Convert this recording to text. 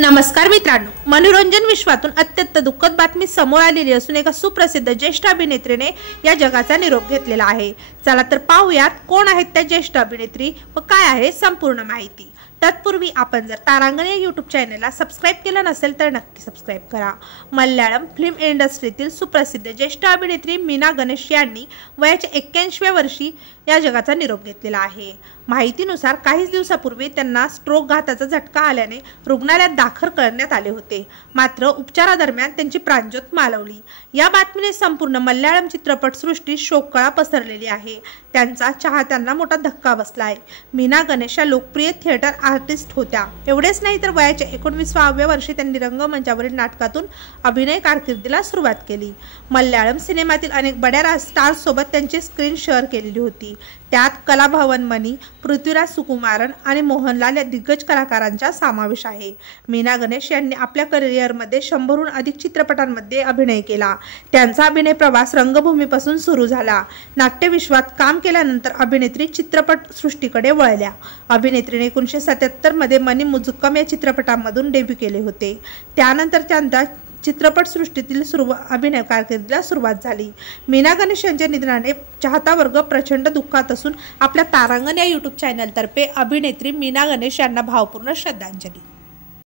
नमस्कार मित्रांनो, मनोरंजन विश्वातून अत्यंत दुःखद बातमी समोर आलेली असून एका सुप्रसिद्ध ज्येष्ठ अभिनेत्रीने या जगाचा निरोप घेतलेला आहे। चला तर पाहूयात कोण आहेत त्या ज्येष्ठ अभिनेत्री व काय आहे संपूर्ण माहिती। तत्पूर्वी आपण जर तारांगण या यूट्यूब चॅनलला सबस्क्राइब केलं नसेल तर नक्की सबस्क्राइब करा। मल्याळम फिल्म इंडस्ट्रीतील सुप्रसिद्ध ज्येष्ठ अभिनेत्री मीना गणेश यांनी वयाच्या 81व्या वर्षी या जगाचा निरोप घेतलेला आहे। माहितीनुसार काहीच दिवसापूर्वी त्यांना स्ट्रोक घाताचा झटका आल्याने रुग्णालयात दाखल करण्यात आले होते, मात्र उपचारादरम्यान त्यांची प्राणज्योत मालवली। या बातमीने संपूर्ण मल्याळम चित्रपटसृष्टीत शोककळा पसरलेली आहे। त्यांचा चाहत्यांना मोठा धक्का बसला आहे। मीना गणेश या लोकप्रिय थिएटर आर्टिस्ट होत्या। एवढेच नाही तर वयाच्या 19व्या वर्षी त्यांनी रंगमंचावरील नाटकातून अभिनय कारकिर्दीला सुरुवात केली। मल्याळम सिनेमातील अनेक बड्या स्टार्स सोबत त्यांची स्क्रीन शेअर केलेली होती। त्यात कलाभवन मनी, पृथ्वीराज सुकुमारन आणि मोहनलाल या दिग्गज कलाकारांचा समावेश आहे। मीना गणेश यांनी आपल्या करिअरमध्ये 100हून अधिक चित्रपटांमध्ये अभिनय केला। त्यांचा अभिनय प्रवास रंगभूमीपासून सुरू झाला। नाट्यविश्वात काम केल्यानंतर अभिनेत्री चित्रपट सृष्टीकडे वळल्या। अभिनेत्रीने 1977 मध्ये मनी मुजुक्कम या चित्रपटामधून डेब्यू केले होते। त्यानंतर त्यांचा चित्रपटसृष्टीतील अभिनय कारकिर्दीला सुरुवात झाली। मीना गणेश यांच्या निधनाने चाहता वर्ग प्रचंड दुःखात असून आपल्या तारांगण या यूट्यूब चॅनलतर्फे अभिनेत्री मीना गणेश यांना भावपूर्ण श्रद्धांजली।